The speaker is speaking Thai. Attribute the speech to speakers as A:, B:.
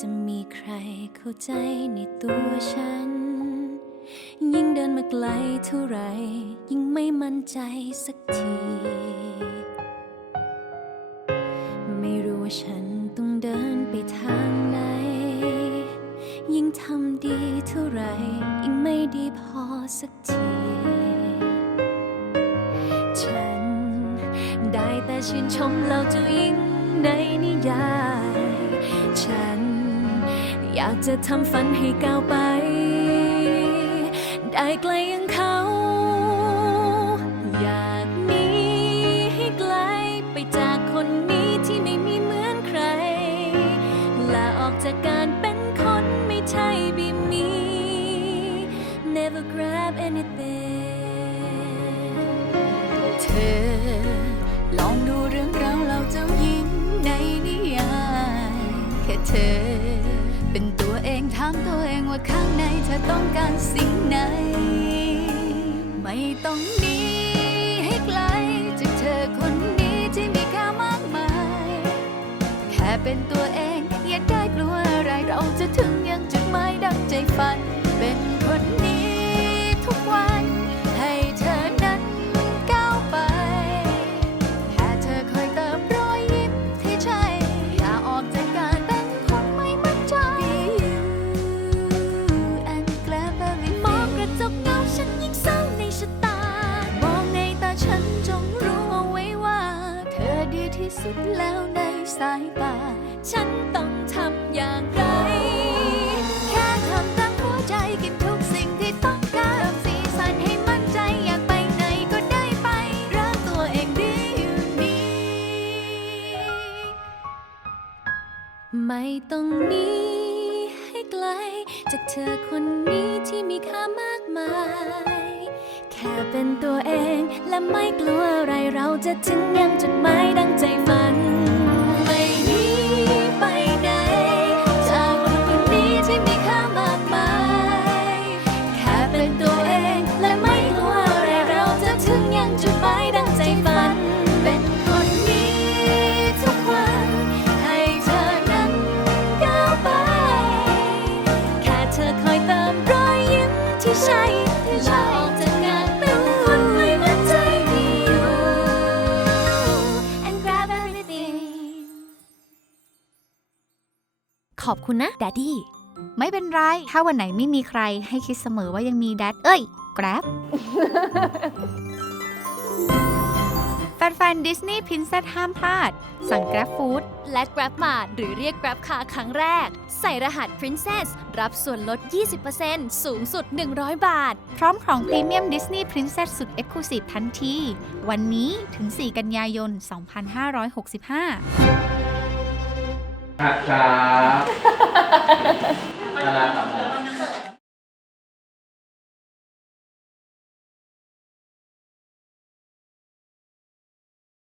A: จะมีใครเข้าใจในตัวฉัน ยิ่งเดินมาไกลเท่าไร ยิ่งไม่มั่นใจสักที ไม่รู้ว่าฉันต้องเดินไปทางไหน ยิ่งทำดีเท่าไร ยิ่งไม่ดีพอสักที ฉันได้แต่ชื่นชมเราเจ้าหญิงในนิยายฉัน อยากจะทำฝันให้ก้าวไป ได้ไกลอยังเขา อยากหนีให้ไกลไปจากคนนี้ที่ไม่มีเหมือนใคร ลาออกจากการเป็นคนไม่ใช่บีมี never grab anything เธอ ลองดูเรื่องราวเราเจ้าหญิงในนิยายแค่เธอ ตัวเองถามตัวเองว่าข้างในเธอต้องการสิ่งไหน ไม่ต้องหนีให้ไกลจากเธอคนนี้ที่มีค่ามากมาย แค่เป็นตัวเองอย่าได้กลัวอะไรเราจะถึงยังจุดหมายดังใจฝันเป็นคน ที่สุดแล้วในสายตา ฉันต้องทำอย่างไร แค่ทำตามหัวใจกินทุกสิ่งที่ต้องการเติมสีสันให้มั่นใจอยากไปไหนก็ได้ไป รักตัวเองดีอยู่นี้ไม่ต้องหนีให้ไกล จากเธอคนนี้ที่มีค่ามากมาย ค่เป็นตัวเอง และไม่กลัวอะไรเราจะถึงยังจุดหมายดังใจฝัน ไม่หนีไปไหน จากคนคนนี้ที่มีค่ามากมาย แค่เป็นตัวเองและไม่กลัวอะไรเราจะถึงยังจุดหมายดังใจฝัน เป็นคนนี้ทุกวัน ให้เธอนั้นก้าวไป แค่เธอคอยเติมรอยยิ้มที่ใช่ลาอ ขอบคุณนะแดดดี้
B: ไม่เป็นไร ถ้าวันไหนไม่มีใครให้คิดเสมอว่ายังมีแดดเอ้ย Grab แฟนๆดิสนีย์พินเซสห้ามพลาด สั่ง Grab Food
A: และ Grab มาหรือเรียก Grab คาครั้งแรก ใส่รหัส Princess รับส่วนลด 20%สูงสุด 100 บาท
B: พร้อมของพรีเมียมดิสนีย์พรินเซสสุดเอ็กซ์คลูซีฟทันที วันนี้ถึง 4 กันยายน 2565
C: ครับน่ารักครับ